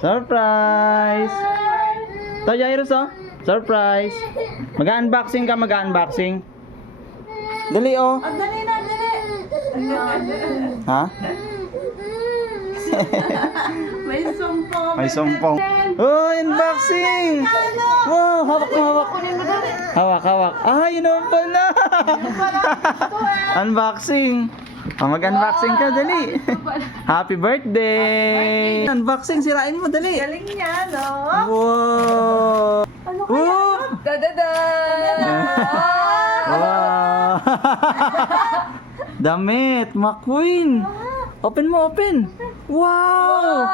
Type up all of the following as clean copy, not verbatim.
Surprise! Ito, Jairus, oh. Surprise! Mag-unboxing ka, mag-unboxing. Dali, oh. Dali na, dali. Ha? May sumpong. May sumpong. Oh, unboxing! Wow, hawak mo, hawak. Hawak, hawak. Ah, yun naman pala. Unboxing. Oh, mag-unboxing ka, dali. Happy birthday! Unboxing, sirain mo, dali. Galing niya, no? Wow! Ano kaya? Dadada! Wow! Damit, McQueen. Open mo, open. Wow!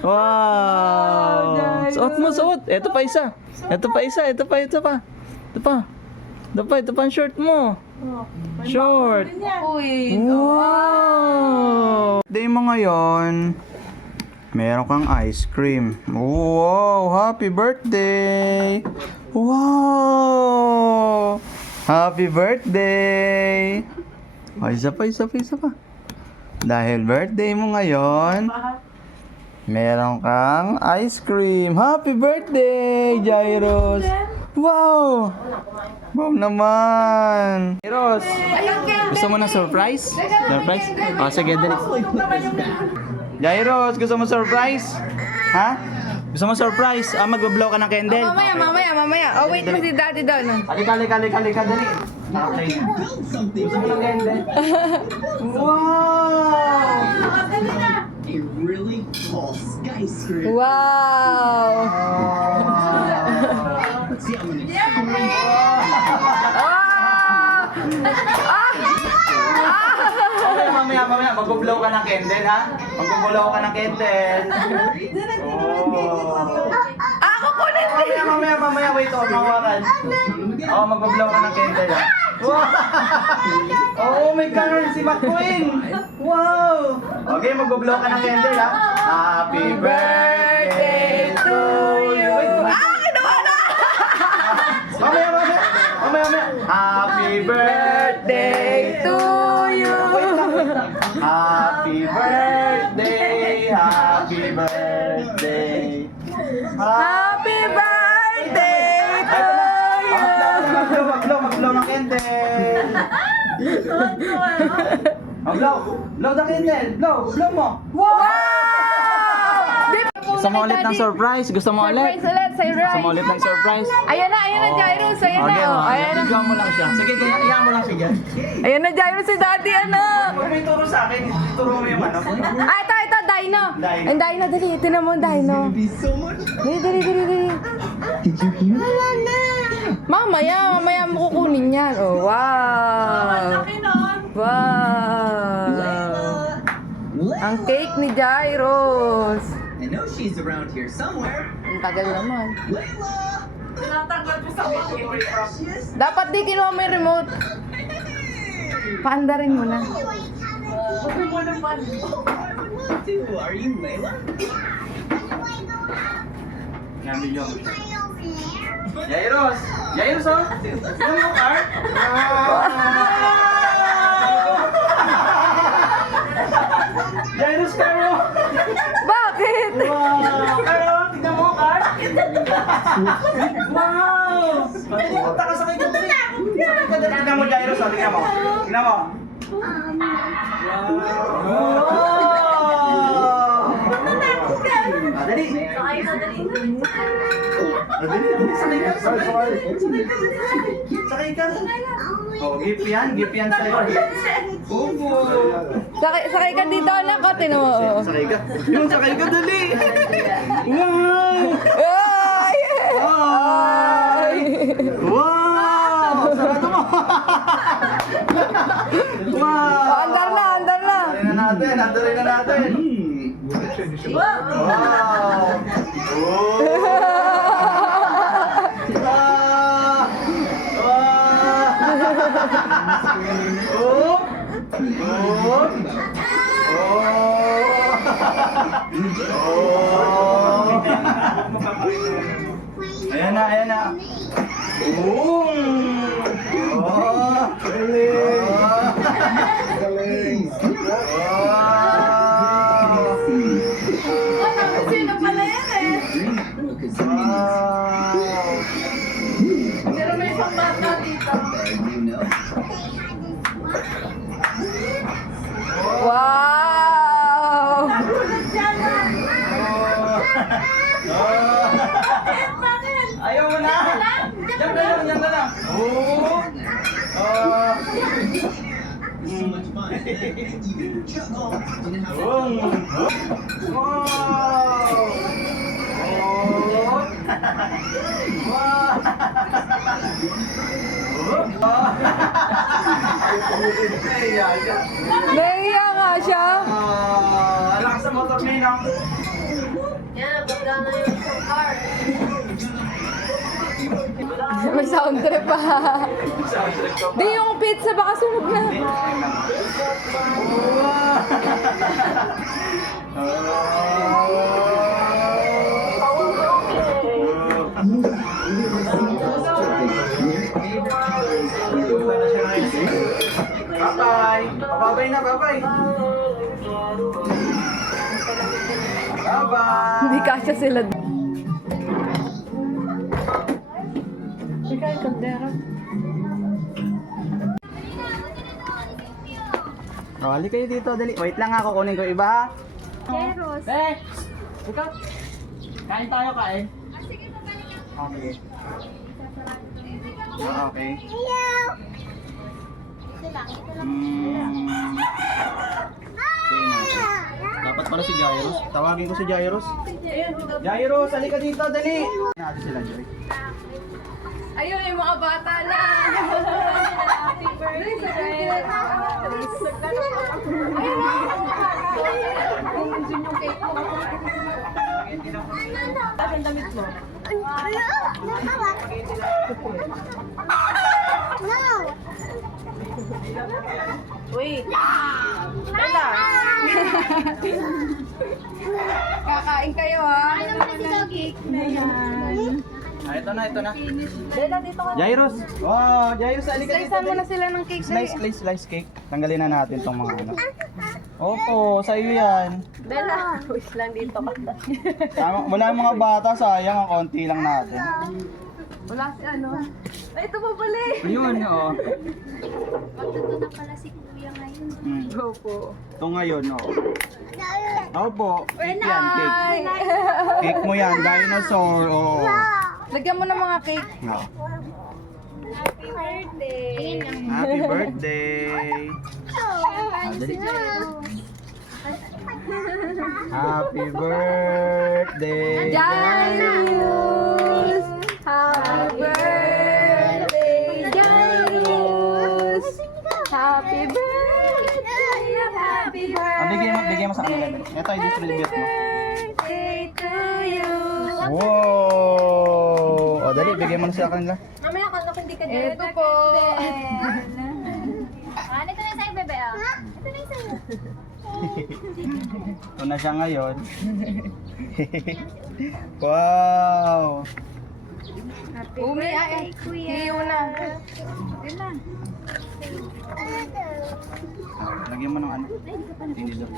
Wow! Suot mo, suot. Ito pa isa. Ito pa isa, ito pa, ito pa. Ito pa. Ito pa ang short mo. Short. Uy. Wow! Day mo ngayon. Meron kang ice cream. Wow! Happy birthday! Wow! Happy birthday! O, isa pa. Dahil birthday mo ngayon, meron kang ice cream. Happy birthday, Jairus! Wow! Wow naman! Jairus, gusto mo na surprise? Surprise? O, sige, dali. Jairus, gusto mo surprise? Ha? Gusto mo surprise? Ah, mag-blow ka ng candle? Mamaya. Oh, wait mo si daddy daw, no? Halika, dali. Gusto mo ng candle? Wow! A really tall skyscraper. Wow! See, I'm gonna Okay, mamaya, mag-blow ka ng candle, ha? Mag-blow ka ng candle. Ako kunin din! Mamaya, wait, mawakan. Oo, mag-blow ka ng candle, ha? Wow! Oh my God, si McQueen! Wow! Okay, mag-blow ka ng candle, ha? Happy birthday to you! Kinuha na! Mamaya. Happy birthday to you! Happy birthday! Happy birthday to you! Mag-blow ng candle! Blow the candle! Blow mo! Wow! Gusto mo ulit ng surprise? Gusto mo ulit? Gusto mo ulit ng surprise? Ayan na, Jairus. Ayan na, Okay, oh. Ayan na. bigyan mo lang siya. Sige, iyan mo lang siya dyan. Ayan na, Jairus, si daddy, ano? Huwag mo ituro sa akin. Ituro mo yung ano. Ah, ito, Dino. Dino. Ang Dino, dali. Ito na mo, Dino. be so much. Dali. Did you hear? Mamaya mo kukunin yan. Oh, wow. Wow. Ang cake ni Jairus. I know she's around here somewhere. Ang tagal naman. Layla! Dapat di kinuha mo yung remote. Paandarin mo na. I would love to. Are you Layla? Bigyan mo siya. Jairus! Jairus, oh! Yung mo, car? Jairus, Caro! Bakit? Wow! Caro, tignan mo, car! Wow! Punta ka sa kay Gudri. Tignan mo, Jairus, oh. Tignan mo. Wow! Dali! Sakay ka. Oh, gift yan sa'yo. Opo. Sakay ka dito, anak ko. Tinan mo. Oh. Sakay ka. Yung sakay ka, dali. Wow! Ay! Ay! Wow! Sarado mo. Wow! Oh, andar na. Andarin na natin. Wow! Oh! Ayan na. Galing. Oh! Ah! So much fun. Even juggle didn't have Boom! Wow! Oh! Wow! Nahiya nga siya. Alam sa motor na yun, ah. May sound trip pa. Di yung pizza baka sunog na. Bye-bye! Bye-bye na, bye-bye! Bye-bye! Hindi kasya sila. Ikaw yung kaldera. Oh, hali kayo dito, dali. Wait lang ako, kunin ko iba ha. Keros. Ikaw. Kain tayo, kain. Okay. Okay. Sige na. Dapat pala si Jairus. Tawagin ko si Jairus. Jairus, halika dito, dali. Natin sila, Joy. Ayun, yung mga bata na. Happy birthday. Ayun na. Yung cake mo. Ang damit mo. Wait. Bella. Kakain kayo ha. Ano naman si Doggy? Ah, ito na. Bella, dito ka. Jairus. Wow, Jairus, halika dito. Slicean mo dali. na sila ng cake. Slice cake. Tanggalin na natin tong mga ano. Opo, sa iyo yan. Bella, wish lang dito ka. Tama, wala yung mga bata, sayang, ang konti lang natin. Wala si ano. Ay, ito pa pala eh. Ayun, oo. Matuto na pala si Kuya ngayon. Opo. Ito ngayon, oo. Opo, cake yan, cake. Ay. Cake mo yan, dinosaur, oo. Lagyan mo ng mga cake. No. Happy birthday. Ayun nga. Happy birthday. Ah, dali. Happy birthday. Jairus! Happy birthday, Jairus! Happy birthday! Happy Ah, bigyan mo sa kanila. Ito, i-distribute mo. birthday to you! Wow! O, dali, bigyan mo na sa kanila. Mamaya ka na hindi ka Ito po. Ito na sa'yo, bebe. Ito na sa'yo. Ito na siya ngayon. Wow! Umi ay. Hiyo na. Lagyan mo ng ano. Tinidor.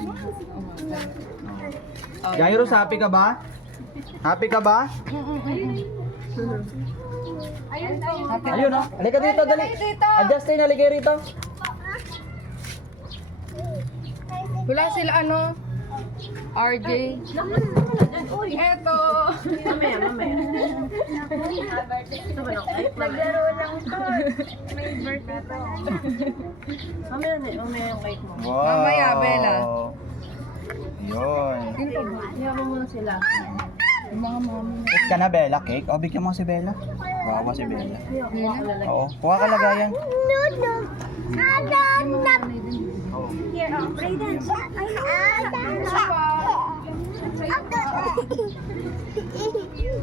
Jairus, happy ka ba? Happy ka ba? Ayun o. Halika dito, dali. Adjustin, halika rito. Wala sila ano? RJ. Eto. Mamaya. Naglaro lang to. May birthday pa lang. Mamaya yung cake mo. Wow. Mamaya, Bella. Yun. Iyaman mo na sila. Yung mga mami. Cake ka na, Bella. Cake? O, bigyan mo si Bella. Wawa si Bella. Oo. Kuha ka lagayan. Oo. Here, Brayden.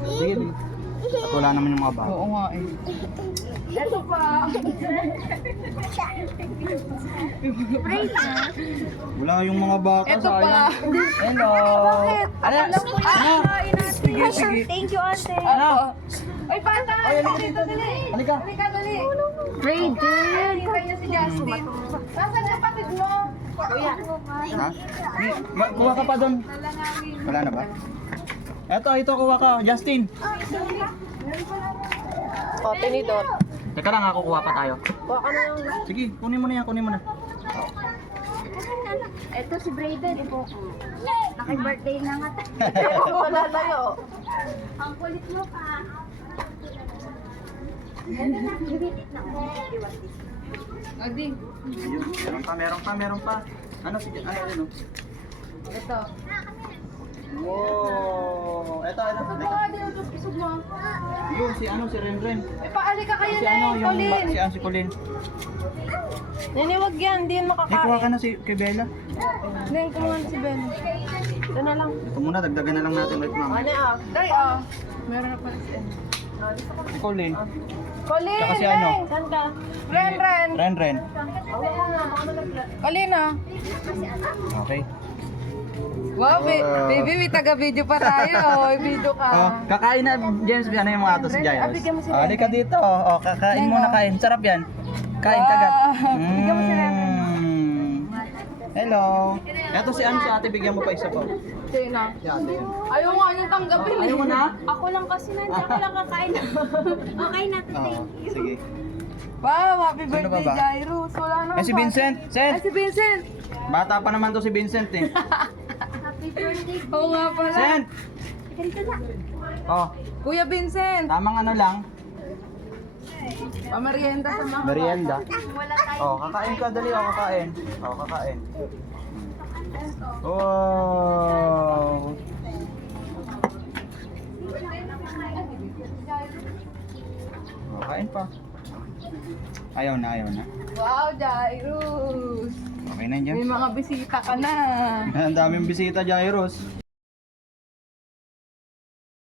Sige, sige. At wala naman yung mga bata. Oo nga eh. Ito pa. Wala yung mga bata, Ito pa. sayang. Hello. Bakit? Ano? Sige, sige. Thank you, ate. Ano? Ay, bata! Dito, dali! Halika. Halika, dali! Brayden. Halika niya si Justin. Nasaan yung kapatid mo? Kuya. Ha? Kuha ka pa doon. Wala na ba? Ito, kuha ka. Justin. O, tinidor. Teka lang, ako kuha pa tayo. Kuha ka na lang. Sige, kunin mo na yan, kunin mo na. Ito si Brayden. Naki-birthday na nga. Wala tayo. Ang kulit mo pa. Adi. Ayun, meron pa. Ano yun? Ito. Wow! Ito. Adi, ito. Isog mo. Yun, si Renren. Eh, paali ka kayo Si na ano, Colin. si Colin. Nini, wag yan. Hindi yan Eh, kuha ka makakain. na kay Bella. Hindi, kumuha na si Ben. Ito na lang. Ito muna, dagdagan na lang natin ulit, ma'am. Ano ah? Day Meron na pala si Ben. Si Colin. Colin! Tsaka si ano? Neng! Saan ka? Ren! Renren. Colin ah. Okay. Wow, baby, may taga-video pa tayo. May video ka. Oh, kakain na, James. Ano yung mga atos, Jairus? bigyan mo si Oh, halika dito. Oh, kakain muna, kain. Sarap yan. Kain, kagat. Bigyan mo si Renren. Hello. Eto si ate, bigyan mo pa isa pa. Sino? Si ate. Ayaw nga niyang tanggapin. Ayaw mo na? Ako lang kasi nandiyan ko lang kakain. Okay na to, Oo, thank you. sige. Wow, happy Sino birthday, ba ba? Jairus. Wala na. Eh, si Vincent. Ay, si Vincent. Bata pa naman to si Vincent eh. Happy birthday. Oo nga pala. Vincent! Ganito na. Oh, Kuya Vincent. tamang ano lang. Pamerienda sa mga Merienda. Wala tayo. Oh, kakain ka, dali. Oh, kakain. Oh, kakain. Wow! Oh, kain pa. Ayaw na. Wow, Jairus. Okay na May dyan. mga bisita ka na. Ang daming bisita, Jairus.